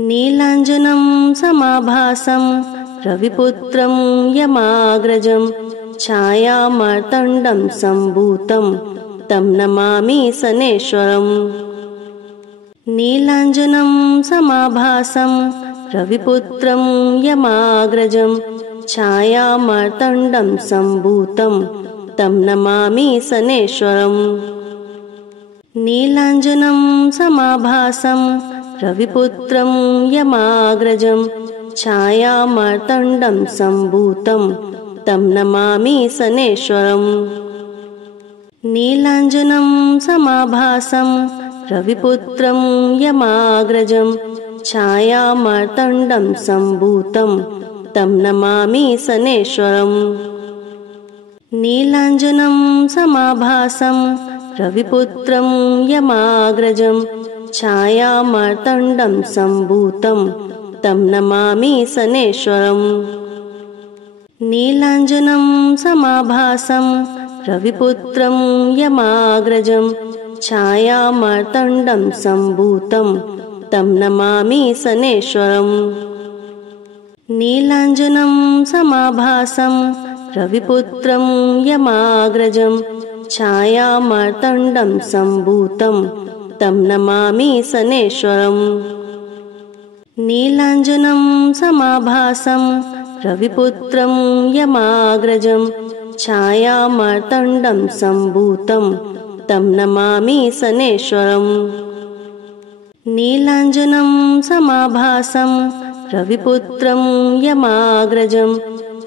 नीलाञ्जनं समाभासं रविपुत्रं यमाग्रजं छायामार्तण्डं सम्भूतं तं नमामि शनैश्वरम्। नीलाञ्जनं समाभासं रविपुत्रं यमाग्रजं छायामार्तण्डं सम्भूतं तं नमामि शनैश्वरम्। नीलाञ्जनं समाभासं रविपुत्रं यमाग्रजं छायामार्तण्डं सम्भूतं तं नमामि शनैश्वरम्। नीलाञ्जनं समाभासं रविपुत्रं यमाग्रजं छायामार्तण्डं सम्भूतं तं नमामि शनैश्वरम्। नीलाञ्जनं समाभासं रविपुत्रं यमाग्रजं छायामार्तण्डं सम्भूतं तं नमामि शनैश्वरम्। नीलाञ्जनं समाभासं रविपुत्रं यमाग्रजं छायामार्तण्डं सम्भूतं तं नमामि शनैश्वरम्। नीलाञ्जनं समाभासं रविपुत्रं यमाग्रजं छायामार्तण्डं सम्भूतं तं नमामि शनैश्वरम्। नीलाञ्जनं समाभासं रविपुत्रं यमाग्रजं छायामार्तण्डं सम्भूतं तं नमामि शनैश्वरम्। नीलाञ्जनं समाभासं रविपुत्रं यमाग्रजं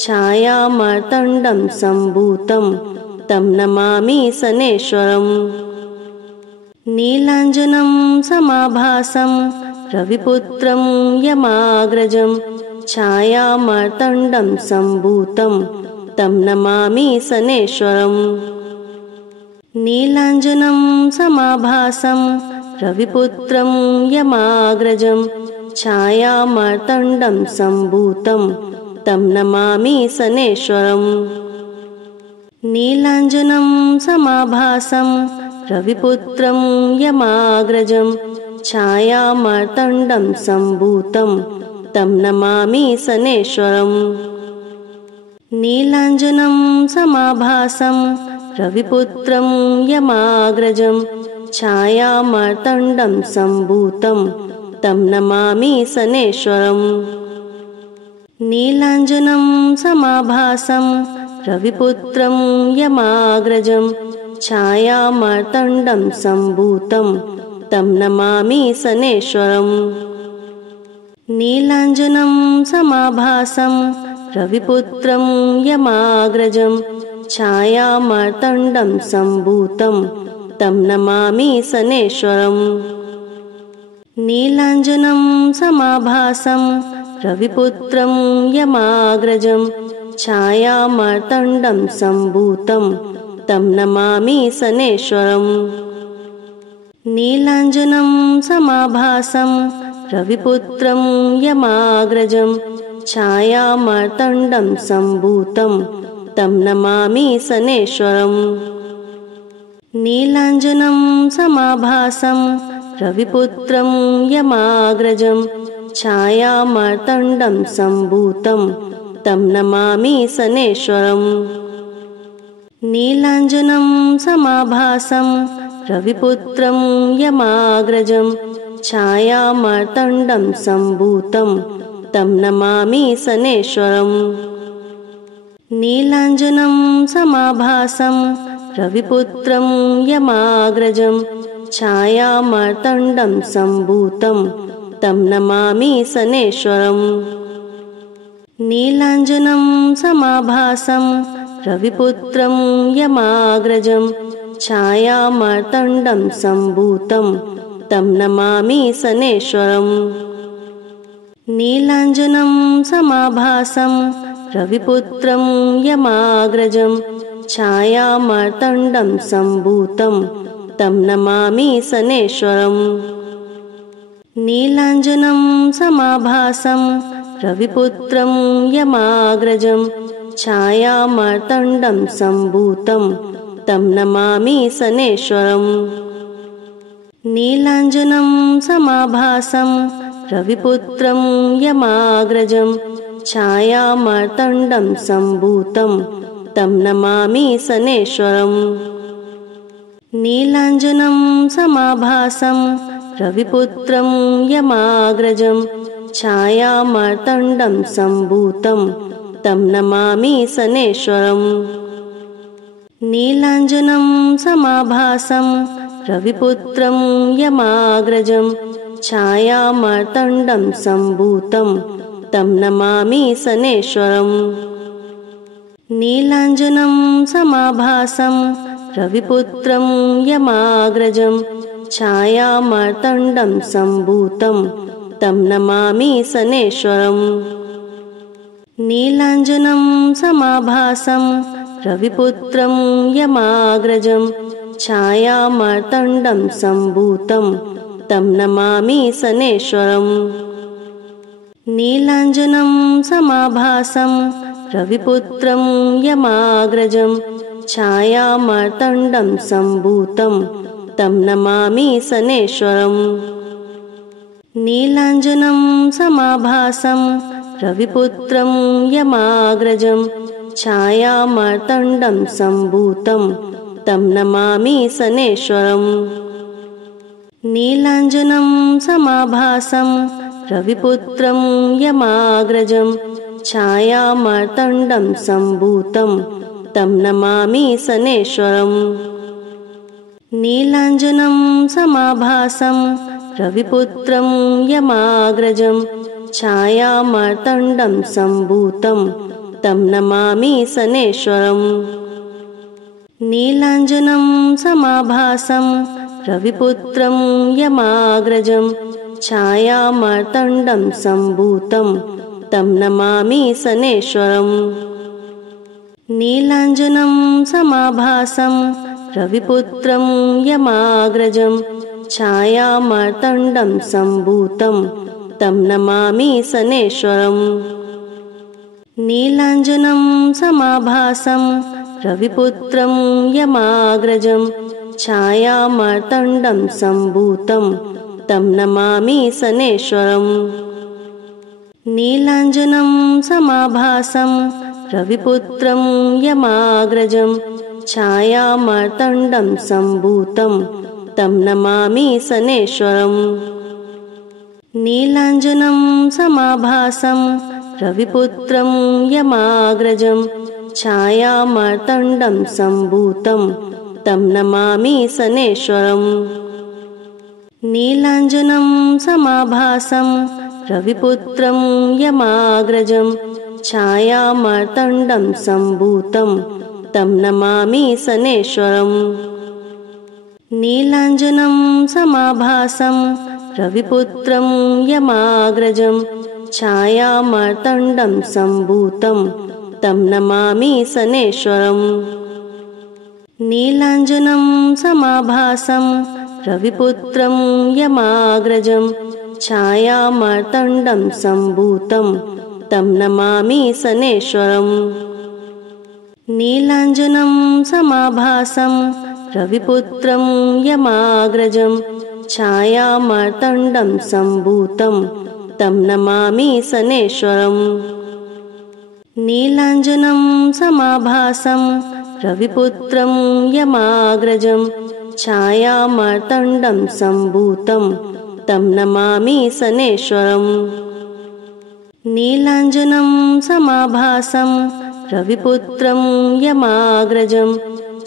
छायामार्तण्डं सम्भूतं तं नमामि शनैश्वरम्। नीलाञ्जनं समाभासं रविपुत्रं यमाग्रजं छायामार्तण्डं सम्भूतं तं नमामि शनैश्वरम्। नीलाञ्जनं समाभासं रविपुत्रं यमाग्रजं छायामार्तण्डं सम्भूतं तं नमामि शनैश्वरम्। नीलाञ्जनं समाभासं रविपुत्रं यमाग्रजं छायामार्तण्डं सम्भूतं तं नमामि शनैश्वरम्। नीलाञ्जनं समाभासं रविपुत्रं यमाग्रजं छायामार्तण्डं सम्भूतं तं नमामि शनैश्वरम्। नीलाञ्जनं समाभासं रविपुत्रं यमाग्रजं छायामार्तण्डं सम्भूतं तं नमामि शनैश्वरम्। नीलाञ्जनं समाभासं रविपुत्रं यमाग्रजं छायामार्तण्डं सम्भूतं तं नमामि शनैश्वरम्। नीलाञ्जनं समाभासं रविपुत्रं यमाग्रजं छायामार्तण्डं सम्भूतं तं नमामि शनैश्वरम्। नीलाञ्जनं समाभासं रविपुत्रं यमाग्रजं छायामार्तण्डं सम्भूतं तं नमामि शनैश्वरम्। नीलाञ्जनं समाभासं रविपुत्रं यमाग्रजं छायामार्तण्डं सम्भूतं तं नमामि शनैश्वरम्। नीलाञ्जनं समाभासं रविपुत्रं यमाग्रजं छायामार्तण्डं सम्भूतं तं नमामि शनैश्वरम्। नीलाञ्जनं समाभासं रविपुत्रं यमाग्रजं छायामार्तण्डं सम्भूतं तं नमामि शनैश्वरम्। नीलाञ्जनं समाभासं रविपुत्रं यमाग्रजं छायामार्तण्डं सम्भूतं तं नमामि शनैश्वरम्। नीलाञ्जनं समाभासं रविपुत्रं यमाग्रजं छायामार्तण्डं सम्भूतं तं नमामि शनैश्वरम्। नीलाञ्जनं समाभासं रविपुत्रं यमाग्रजं छायामार्तण्डं सम्भूतं तं नमामि शनैश्वरम्। नीलाञ्जनं समाभासं रविपुत्रं यमाग्रजं छायामार्तण्डं सम्भूतं तं नमामि शनैश्वरम् नीलाञ्जनं समाभासं रविपुत्रं यमाग्रजं छायामार्तण्डं सम्भूतं तं नमामि शनैश्वरम् नीलाञ्जनं समाभासं रविपुत्रं यमाग्रजं छायामार्तण्डं सम्भूतं तं नमामि शनैश्वरम् नीलाञ्जनं समाभासं रविपुत्रं यमाग्रजं छायामार्तण्डं सम्भूतं तं नमामि शनैश्वरम् नीलाञ्जनं समाभासं रविपुत्रं यमाग्रजं छायामार्तण्डं सम्भूतं तं नमामि शनैश्वरम् नीलाञ्जनं समाभासं रविपुत्रं यमाग्रजं छायामार्तण्डं सम्भूतं तं नमामि शनैश्वरम् नीलाञ्जनं समाभासं रविपुत्रं यमाग्रजं छायामार्तण्डं सम्भूतं तं नमामि शनैश्वरम् नीलाञ्जनं समाभासं रविपुत्रं यमाग्रजं छायामार्तण्डं सम्भूतं तं नमामि शनैश्वरम् नीलाञ्जनं समाभासं रविपुत्रं यमाग्रजं छायामार्तण्डं सम्भूतं तं नमामि शनैश्वरम् नीलाञ्जनं समाभासं रविपुत्रं यमाग्रजं छायामार्तण्डं सम्भूतं तं नमामि शनैश्वरम् नीलाञ्जनं समाभासं रविपुत्रं यमाग्रजं छायामार्तण्डं सम्भूतं तं नमामि शनैश्वरम् नीलाञ्जनं समाभासं रविपुत्रं यमाग्रजं छायामार्तण्डं सम्भूतं तं नमामि शनैश्वरम् नीलाञ्जनं समाभासं रविपुत्रं यमाग्रजं छायामार्तण्डं सम्भूतं तं नमामि शनैश्वरम् नीलाञ्जनं समाभासं रविपुत्रं यमाग्रजं छायामार्तण्डं सम्भूतं तं नमामि शनैश्वरम् नीलाञ्जनं समाभासं रविपुत्रं यमाग्रजं छायामार्तण्डं सम्भूतं तं नमामि शनैश्वरम् नीलाञ्जनं समाभासं रविपुत्रं यमाग्रजं छायामार्तण्डं सम्भूतं तं नमामि शनैश्वरम् नीलाञ्जनं समाभासं रविपुत्रं यमाग्रजं छायामार्तण्डं सम्भूतं तं नमामि शनैश्वरम् नीलाञ्जनं समाभासं रविपुत्रं यमाग्रजं छायामार्तण्डं सम्भूतं तं नमामि शनैश्वरम् नीलाञ्जनं समाभासं रविपुत्रं यमाग्रजं छायामार्तण्डं सम्भूतं तं नमामि शनैश्वरम् नीलाञ्जनं समाभासं रविपुत्रं यमाग्रजं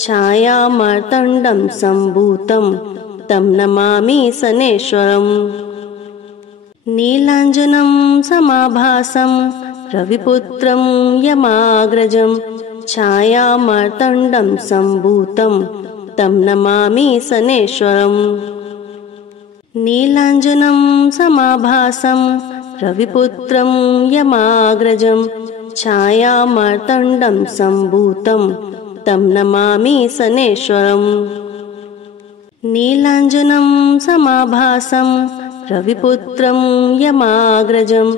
छायामार्तण्डं सम्भूतं तं नमामि शनैश्वरम् नीलाञ्जनं समाभासं रविपुत्रं यमाग्रजं छायामार्तण्डं सम्भूतं तं नमामि शनैश्वरम् नीलाञ्जनं समाभासं रविपुत्रं यमाग्रजं छायामार्तण्डं सम्भूतं तं नमामि शनैश्वरम् नीलाञ्जनं समाभासं रविपुत्रं यमाग्रजं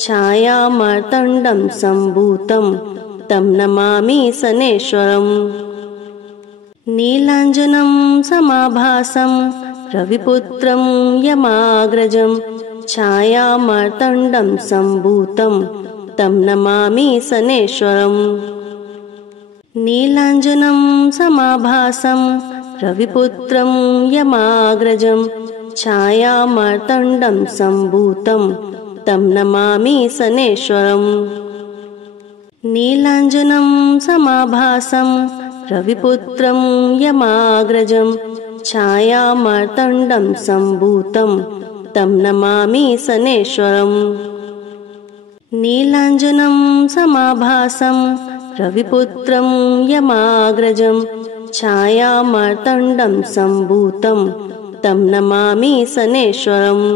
छायामार्तण्डं सम्भूतं तं नमामि शनैश्वरम् नीलाञ्जनं समाभासं रविपुत्रं यमाग्रजं छायामार्तण्डं सम्भूतं तं नमामि शनैश्वरम् नीलाञ्जनं समाभासं रविपुत्रं यमाग्रजं छायामार्तण्डं सम्भूतं तं नमामि शनैश्वरम् नीलाञ्जनं समाभासं रविपुत्रं यमाग्रजं छायामार्तण्डं सम्भूतं तं नमामि शनैश्वरम् नीलाञ्जनं समाभासं रविपुत्रं यमाग्रजं छायामार्तण्डं सम्भूतं तं नमामि शनैश्वरम्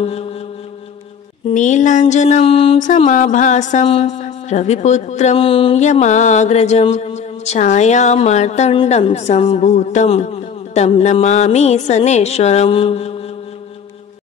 नीलाञ्जनं समाभासं रविपुत्रं यमाग्रजं छायामार्तण्डं सम्भूतं तं नमामि शनैश्वरम् नीलाञ्जनं समाभासं रविपुत्रं यमाग्रजं छायामार्तण्डं सम्भूतं तं नमामि शनैश्वरम् नीलाञ्जनं समाभासं रविपुत्रं यमाग्रजं छायामार्तण्डं सम्भूतं तं नमामि शनैश्वरम्